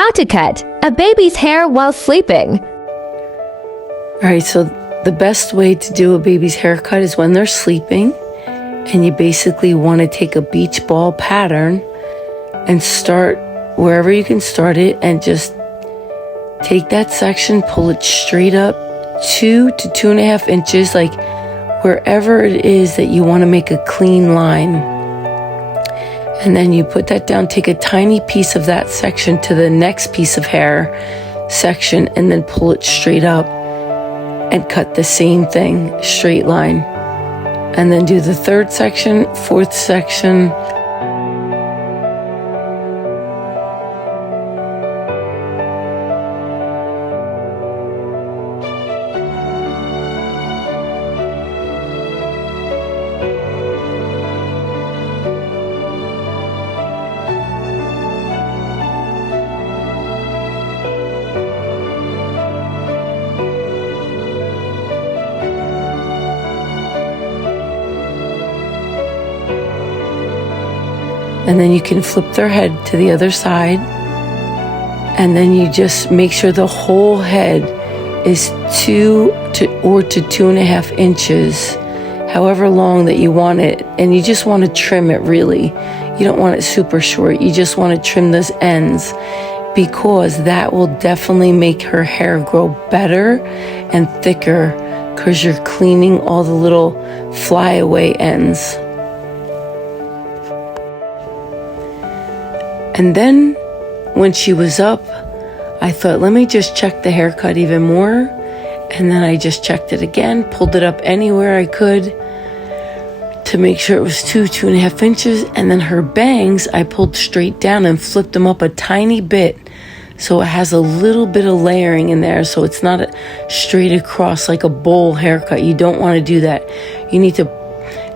How to cut a baby's hair while sleeping. All right, so the best way to do a baby's haircut is when they're sleeping, and you basically want to take a beach ball pattern and start wherever you can start it, and just take that section, pull it straight up 2 to 2.5 inches, like wherever it is that you want to make a clean line. And then you put that down, take a tiny piece of that section to the next piece of hair section, and then pull it straight up and cut the same thing, straight line. And then do the third section, fourth section. And then you can flip their head to the other side. And then you just make sure the whole head is 2 to 2.5 inches, however long that you want it. And you just want to trim it really. You don't want it super short. You just want to trim those ends, because that will definitely make her hair grow better and thicker, because you're cleaning all the little flyaway ends. And then when she was up, I thought, let me just check the haircut even more. And then I just checked it again, pulled it up anywhere I could to make sure it was 2.5 inches. And then her bangs, I pulled straight down and flipped them up a tiny bit, so it has a little bit of layering in there, so it's not straight across like a bowl haircut. You don't want to do that. You need to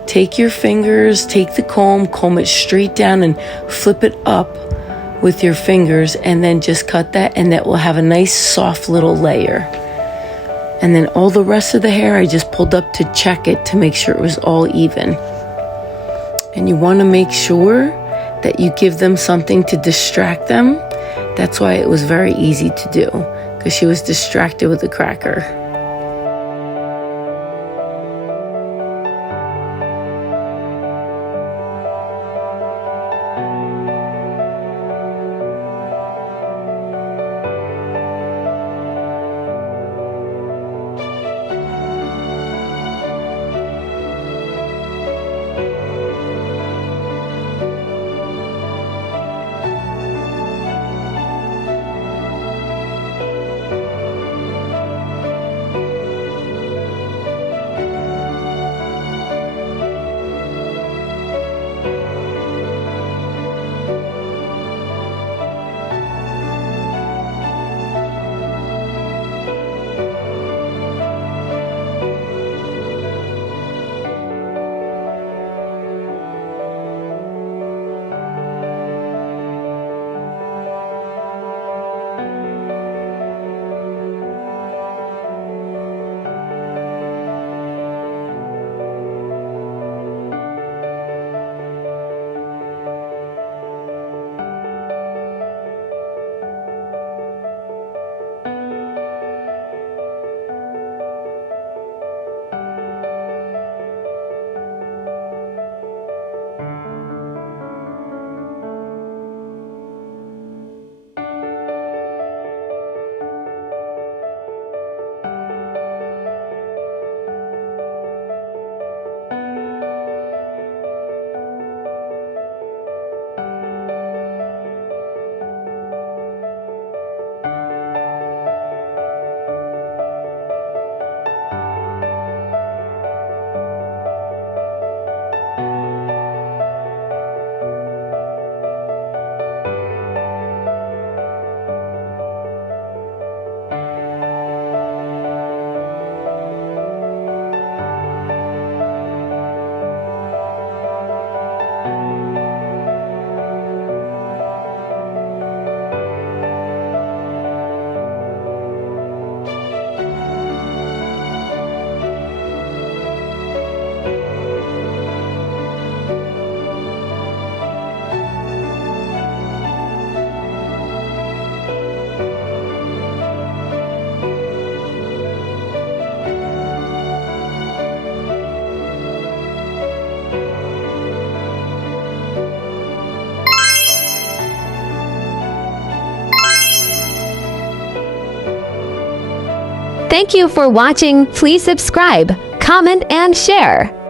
take your fingers, take the comb it straight down and flip it up with your fingers, and then just cut that, and that will have a nice soft little layer. And then all the rest of the hair I just pulled up to check it to make sure it was all even. And you want to make sure that you give them something to distract them. That's why it was very easy to do, because she was distracted with the cracker. Thank you for watching. Please subscribe, comment, and share.